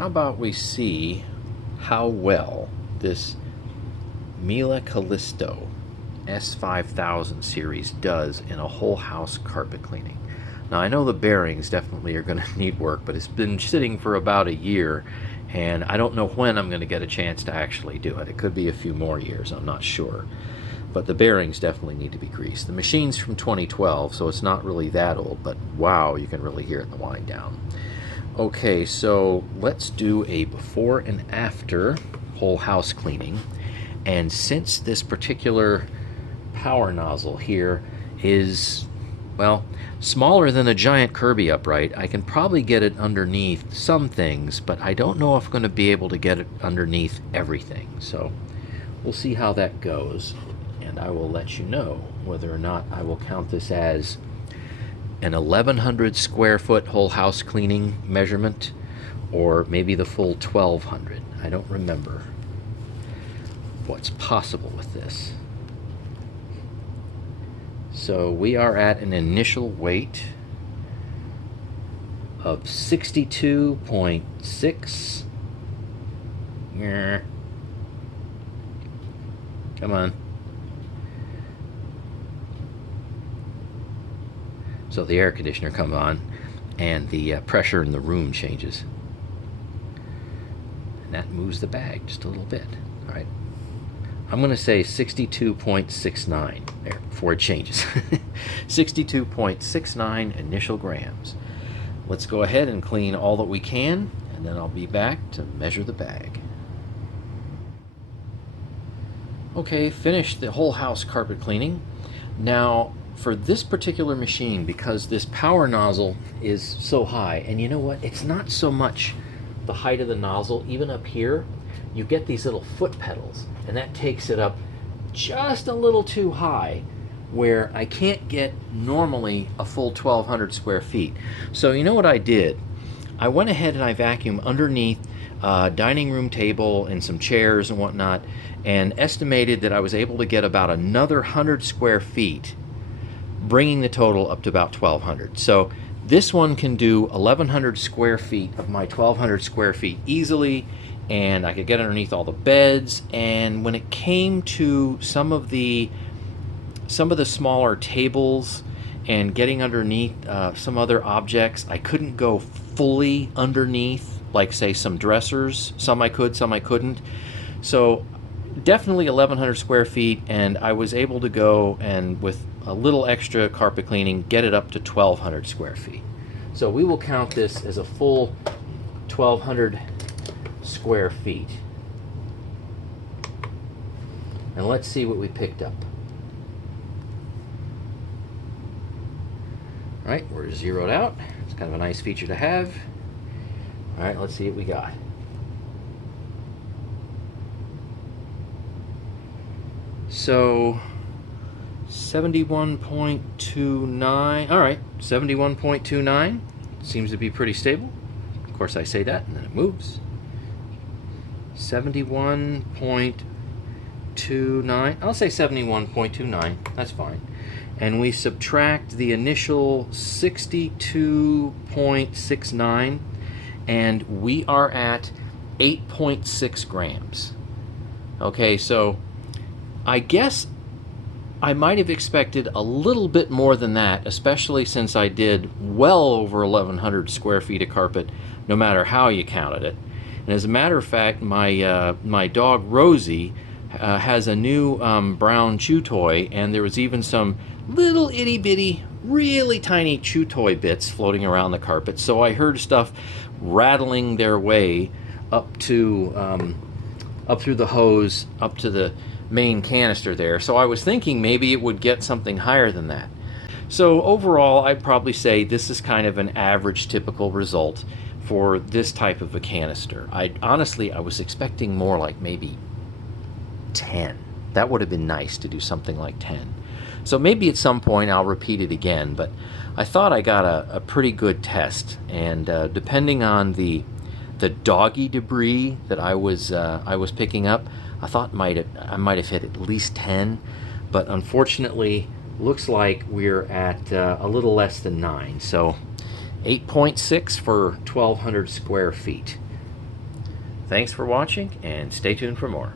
how about we see how well this Miele Callisto S5000 series does in a whole house carpet cleaning. Now I know the bearings definitely are going to need work, but it's been sitting for about a year and I don't know when I'm going to get a chance to actually do it. It could be a few more years, I'm not sure. But the bearings definitely need to be greased. The machine's from 2012, so it's not really that old, but wow, you can really hear it in the wind down. Okay, so let's do a before and after whole house cleaning. And since this particular power nozzle here is, well, smaller than a giant Kirby upright, I can probably get it underneath some things, but I don't know if I'm going to be able to get it underneath everything. So we'll see how that goes, and I will let you know whether or not I will count this as an 1,100 square foot whole house cleaning measurement, or maybe the full 1,200. I don't remember what's possible with this. So we are at an initial weight of 62.6. Come on. So the air conditioner comes on and the pressure in the room changes. And that moves the bag just a little bit. All right. I'm going to say 62.69 there before it changes. 62.69 initial grams. Let's go ahead and clean all that we can, and then I'll be back to measure the bag. Okay, finished the whole house carpet cleaning. Now, for this particular machine, because this power nozzle is so high, and you know what, it's not so much the height of the nozzle, even up here, you get these little foot pedals, and that takes it up just a little too high, where I can't get normally a full 1,200 square feet. So you know what I did? I went ahead and I vacuumed underneath a dining room table and some chairs and whatnot, and estimated that I was able to get about another 100 square feet, bringing the total up to about 1,200. So this one can do 1,100 square feet of my 1,200 square feet easily, and I could get underneath all the beds. And when it came to some of the smaller tables and getting underneath some other objects, I couldn't go fully underneath, like say some dressers. Some I could, some I couldn't. So definitely 1,100 square feet, and I was able to go and with a little extra carpet cleaning get it up to 1,200 square feet. So we will count this as a full 1,200 square feet. And let's see what we picked up. All right, we're zeroed out. It's kind of a nice feature to have. All right, let's see what we got. So 71.29. All right, 71.29 seems to be pretty stable. Of course, I say that and then it moves. 71.29. I'll say 71.29. That's fine. And we subtract the initial 62.69, and we are at 8.6 grams. Okay, so I guess I might have expected a little bit more than that, especially since I did well over 1,100 square feet of carpet, no matter how you counted it. And as a matter of fact, my dog Rosie has a new brown chew toy, and there was even some little itty bitty, really tiny chew toy bits floating around the carpet. So I heard stuff rattling their way up through the hose, up to the main canister there. So I was thinking maybe it would get something higher than that. So overall, I'd probably say this is kind of an average typical result for this type of a canister. Honestly, I was expecting more, like maybe 10. That would have been nice to do something like 10. So maybe at some point I'll repeat it again, but I thought I got a pretty good test, and depending on the doggy debris that I was picking up, I thought I might have hit at least 10, but unfortunately looks like we're at a little less than 9. So 8.6 for 1,200 square feet. Thanks for watching, and stay tuned for more.